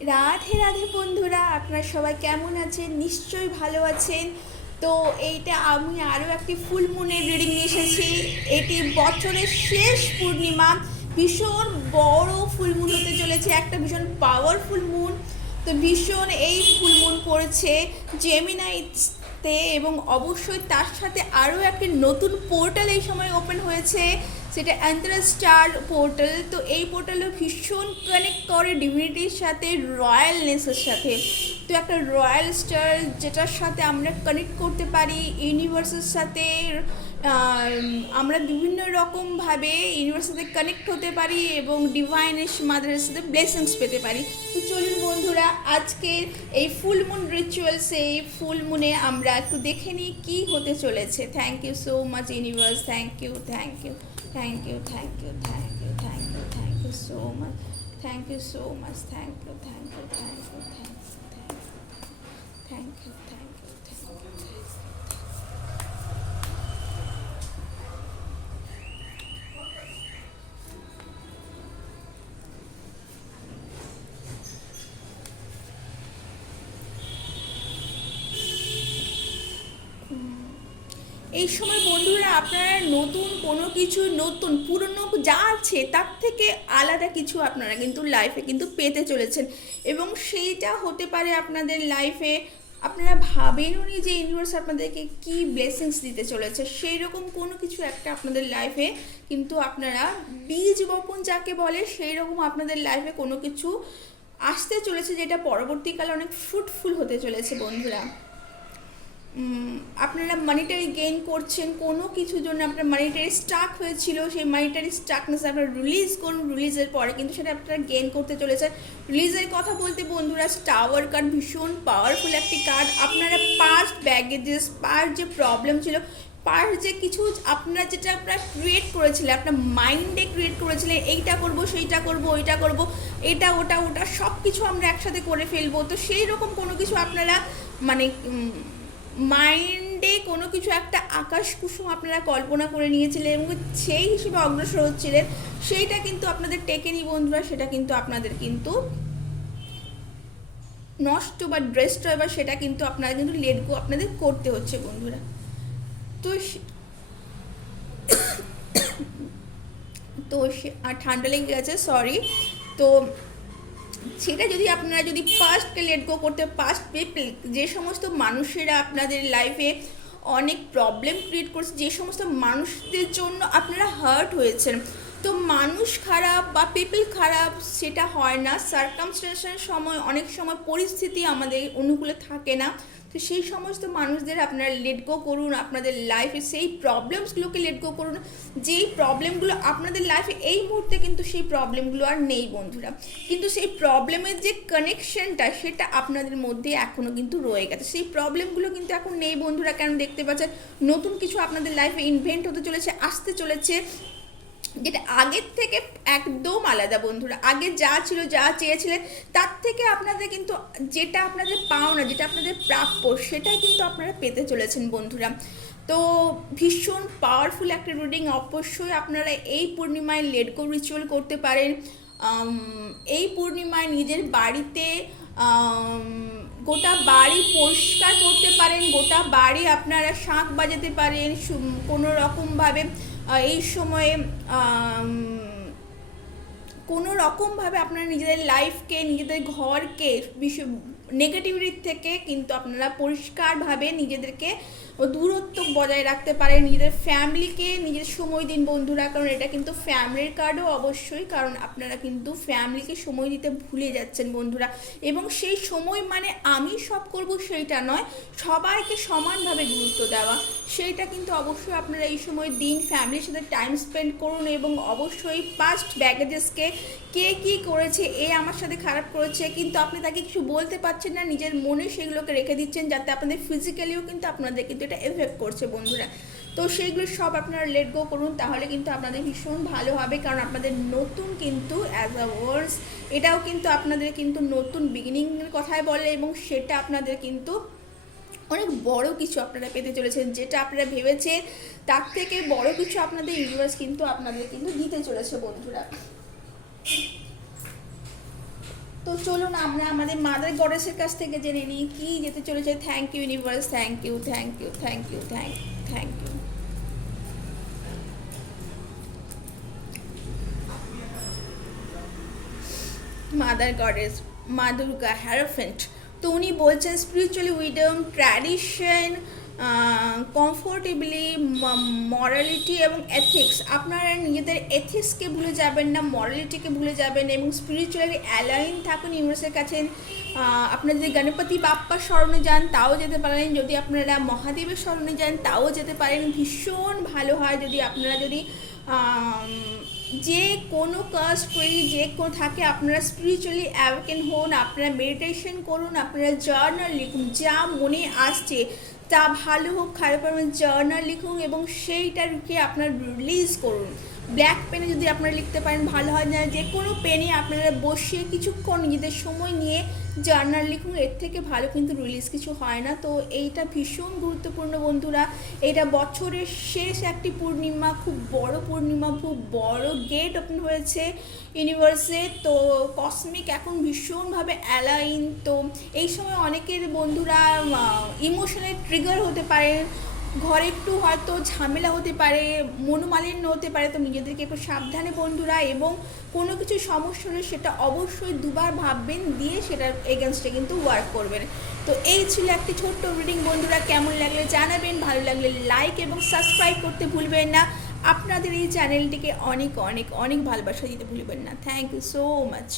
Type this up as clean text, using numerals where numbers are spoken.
রাধে রাধে বন্ধুরা, আপনারা সবাই কেমন আছেন? নিশ্চয়ই ভালো আছেন। তো এইটা আমি আরও একটি ফুল মুনের রিডিং নিয়ে এসেছি। এটি বছরের শেষ পূর্ণিমা, ভীষণ বড় ফুল মুন হতে চলেছে, একটা ভীষণ পাওয়ারফুল মুন। তো ভীষণ এই ফুল মুন পড়েছে জেমিনাইতে, এবং অবশ্যই তার সাথে আরও একটি নতুন পোর্টাল এই সময় ওপেন হয়েছে, সেটা অ্যান্থ্রা স্টার পোর্টাল। তো এই পোর্টালও ভীষণ কানেক্ট করে ডিভিনিটির সাথে, রয়্যালনেসের সাথে। তো একটা রয়্যাল স্টার যেটার সাথে আমরা কানেক্ট করতে পারি ইউনিভার্সের সাথে, আমরা বিভিন্ন রকমভাবে ইউনিভার্সের সাথে কানেক্ট হতে পারি এবং ডিভাইনের মাদারের সাথে ব্লেসিংস পেতে পারি। তো চলুন বন্ধুরা, আজকের এই ফুল মুন রিচুয়ালসে, এই ফুল মুনে আমরা একটু দেখে নিই কী হতে চলেছে। Thank you so much universe, thank you, thank you, thank you, thank you, thank you, thank you, thank you so much, thank you so much, thank you, thank you, thank you, thank you, thank you, thank you, thank you. এই সময় বন্ধুরা আপনারা নতুন কোনো কিছু, নতুন পুরনো যা আছে তার থেকে আলাদা কিছু আপনারা কিন্তু লাইফে কিন্তু পেতে চলেছেন, এবং সেইটা হতে পারে আপনাদের লাইফে আপনারা ভাবেননি যে ইউনিভার্স আপনাদেরকে কী ব্লেসিংস দিতে চলেছে। সেই রকম কোনো কিছু একটা আপনাদের লাইফে কিন্তু আপনারা বীজ বপন যাকে বলে, সেই রকম আপনাদের লাইফে কোনো কিছু আসতে চলেছে, যেটা পরবর্তীকালে অনেক ফ্রুটফুল হতে চলেছে বন্ধুরা। আপনারা মানিটারি গেইন করছেন, কোনো কিছুর জন্য আপনার মানিটারি স্টাক হয়েছিল, সেই মানিটারি স্টাকনেস আপনারা রিলিজ করুন। রিলিজের পরে কিন্তু সেটা আপনারা গেইন করতে চলেছেন। রিলিজের কথা বলতে বন্ধুরা, টাওয়ার কার্ড ভীষণ পাওয়ারফুল একটি কার্ড। আপনারা পাস্ট ব্যাগেজেস, পাস্ট যে প্রবলেম ছিল, পাস্ট যে কিছু আপনারা যেটা আপনারা ক্রিয়েট করেছিলেন, আপনার মাইন্ডে ক্রিয়েট করেছিলেন, এইটা করব, সেইটা করব, ওইটা করব, এটা ওটা ওটা সব কিছু আমরা একসাথে করে ফেলবো। তো সেই রকম কোনো কিছু আপনারা মানে মাইন্ডে কোনো কিছু একটা আকাশ কুসুম আপনারা কল্পনা করে নিয়েছিলেন এবং সেই হিসেবে অগ্রসর হচ্ছিলেন, সেইটা কিন্তু আপনাদের টেকেনি বন্ধুরা। সেটা কিন্তু আপনাদের কিন্তু নষ্ট বা ড্রেস্ট্রয়, বা সেটা কিন্তু আপনারা কিন্তু লেট গো আপনাদের করতে হচ্ছে বন্ধুরা। তো তো আর ঠান্ডা লেগে গেছে, সরি। তো সেটা যদি আপনারা যদি পাস্টকে লেট গো করতে, পাস্ট পিপল, যে সমস্ত মানুষেরা আপনাদের লাইফে অনেক প্রবলেম ক্রিয়েট করছে, যে সমস্ত মানুষদের জন্য আপনারা হার্ট হয়েছেন, তো মানুষ খারাপ বা পিপল খারাপ সেটা হয় না, সার্কামস্টেন্সের সময় অনেক সময় পরিস্থিতি আমাদের অনুকূলে থাকে না। তো সেই সমস্ত মানুষদের আপনারা লেট গো করুন আপনাদের লাইফে, সেই প্রবলেমসগুলোকে লেট গো করুন। যেই প্রবলেমগুলো আপনাদের লাইফে এই মুহূর্তে কিন্তু সেই প্রবলেমগুলো আর নেই বন্ধুরা, কিন্তু সেই প্রবলেমের যে কানেকশনটা সেটা আপনাদের মধ্যে এখনও কিন্তু রয়ে গেছে। সেই প্রবলেমগুলো কিন্তু এখন নেই বন্ধুরা, কেন দেখতে পাচ্ছেন নতুন কিছু আপনাদের লাইফে ইনভেন্ট হতে চলেছে, আসতে চলেছে, যেটা আগের থেকে একদম আলাদা বন্ধুরা। আগে যা ছিল, যা চেয়েছিলেন তার থেকে আপনাদের কিন্তু যেটা আপনাদের পাওনা, যেটা আপনাদের প্রাপ্য, সেটাই কিন্তু আপনারা পেতে চলেছেন বন্ধুরা। তো ভীষণ পাওয়ারফুল একটা রিডিং। অবশ্যই আপনারা এই পূর্ণিমায় লেট গো রিচুয়াল করতে পারেন। এই পূর্ণিমায় নিজের বাড়িতে গোটা বাড়ি পরিষ্কার করতে পারেন, গোটা বাড়ি আপনারা শাঁখ বাজাতে পারেন কোনো রকমভাবে। এই সময়ে কোনো রকমভাবে আপনারা নিজেদের লাইফকে, নিজেদের ঘরকে নেগেটিভিটির থেকে কিন্তু আপনারা পরিষ্কারভাবে নিজেদেরকে দূরত্ব বজায় রাখতে পারেন। নিজেদের ফ্যামিলিকে নিজের সময় দিন বন্ধুরা, কারণ এটা কিন্তু ফ্যামিলির কার্ডও অবশ্যই, কারণ আপনারা কিন্তু ফ্যামিলিকে সময় দিতে ভুলে যাচ্ছেন বন্ধুরা। এবং সেই সময় মানে আমি সব করব সেইটা নয়, সবাইকে সমানভাবে গুরুত্ব দেওয়া, সেইটা কিন্তু অবশ্যই আপনারা এই সময় দিন। ফ্যামিলির সাথে টাইম স্পেন্ড করুন এবং অবশ্যই পাস্ট ব্যাগেজেসকে, কে কী করেছে, এ আমার সাথে খারাপ করেছে কিন্তু আপনি তাকে কিছু বলতে পারছেন না, নিজের মনে সেগুলোকে রেখে দিচ্ছেন, যাতে আপনাদের ফিজিক্যালিও কিন্তু আপনাদের কিন্তু এটা এফেক্ট করছে বন্ধুরা। তো সেইগুলো সব আপনারা লেট গো করুন, তাহলে কিন্তু আপনাদের ভীষণ ভালো হবে, কারণ আপনাদের নতুন কিন্তু অ্যাজ আ ওয়ার্ডস, এটাও কিন্তু আপনাদের কিন্তু নতুন বিগিনিংয়ের কথাই বলে, এবং সেটা আপনাদের কিন্তু অনেক বড় কিছু আপনারা পেতে চলেছেন, যেটা আপনারা ভেবেছেন তার থেকে বড় কিছু আপনাদের ইউনিভার্স কিন্তু আপনাদের কিন্তু দিতে চলেছে বন্ধুরা। তো চলুন আমরা আমাদের মাদার গডেসের কাছ থেকে জেনে নিই কি যেতে চলেছে। Thank you universe, thank you, thank you, thank you, thank you. Mother goddess, মা দুর্গা হ্যারোফেন্ট। তো উনি বলছেন spiritually wisdom, tradition, comfortably, morality এবং এথিক্স। আপনারা নিজেদের এথিক্সকে ভুলে যাবেন না, মরালিটিকে ভুলে যাবেন এবং স্পিরিচুয়ালি অ্যালাইন থাকুন ইউনিভার্সের কাছে। আপনারা যদি গণপতি বাপ্পার স্মরণে যান তাও যেতে পারেন, যদি আপনারা মহাদেবের স্মরণে যান তাও যেতে পারেন। ভীষণ ভালো হয় যদি আপনারা যদি যে কোনো কাজ করি, যে কোনো থাকে, আপনারা স্পিরিচুয়ালি অ্যাওয়েকেন হন, আপনারা মেডিটেশন করুন, আপনারা জার্নাল লিখুন, যা মনে আসছে তা ভালো হোক খারাপ হোক জার্নাল লিখুন এবং সেইটাকে আপনারা রিলিজ করুন। ব্ল্যাক পেনে যদি আপনারা লিখতে পারেন ভালো হয়, না যে কোনো পেনে আপনারা বসিয়ে কিছুক্ষণ নিজেদের সময় নিয়ে জার্নাল লিখুন, এর থেকে ভালো কিন্তু রিলিজ কিছু হয় না। তো এইটা ভীষণ গুরুত্বপূর্ণ বন্ধুরা। এটা বছরের শেষ একটি পূর্ণিমা, খুব বড় পূর্ণিমা, খুব বড় গেট ওপেন হয়েছে ইউনিভার্সে। তো কসমিক এখন ভীষণভাবে অ্যালাইন। তো এই সময় অনেকের বন্ধুরা ইমোশনাল ট্রিগার হতে পারে, ঘরে একটু হয়তো ঝামেলা হতে পারে, মনোমালিন্য হতে পারে। তো নিজেদেরকে একটু সাবধানে বন্ধুরা, এবং কোনো কিছু সমস্যা হলে সেটা অবশ্যই দুবার ভাববেন, দিয়ে সেটার এগেনস্টে কিন্তু ওয়ার্ক করবেন। তো এই ছিল একটি ছোট্ট রিডিং বন্ধুরা। কেমন লাগলে জানাবেন, ভালো লাগলে লাইক এবং সাবস্ক্রাইব করতে ভুলবেন না। আপনাদের এই চ্যানেলটিকে অনেক অনেক অনেক ভালোবাসা দিতে ভুলবেন না। Thank you so much.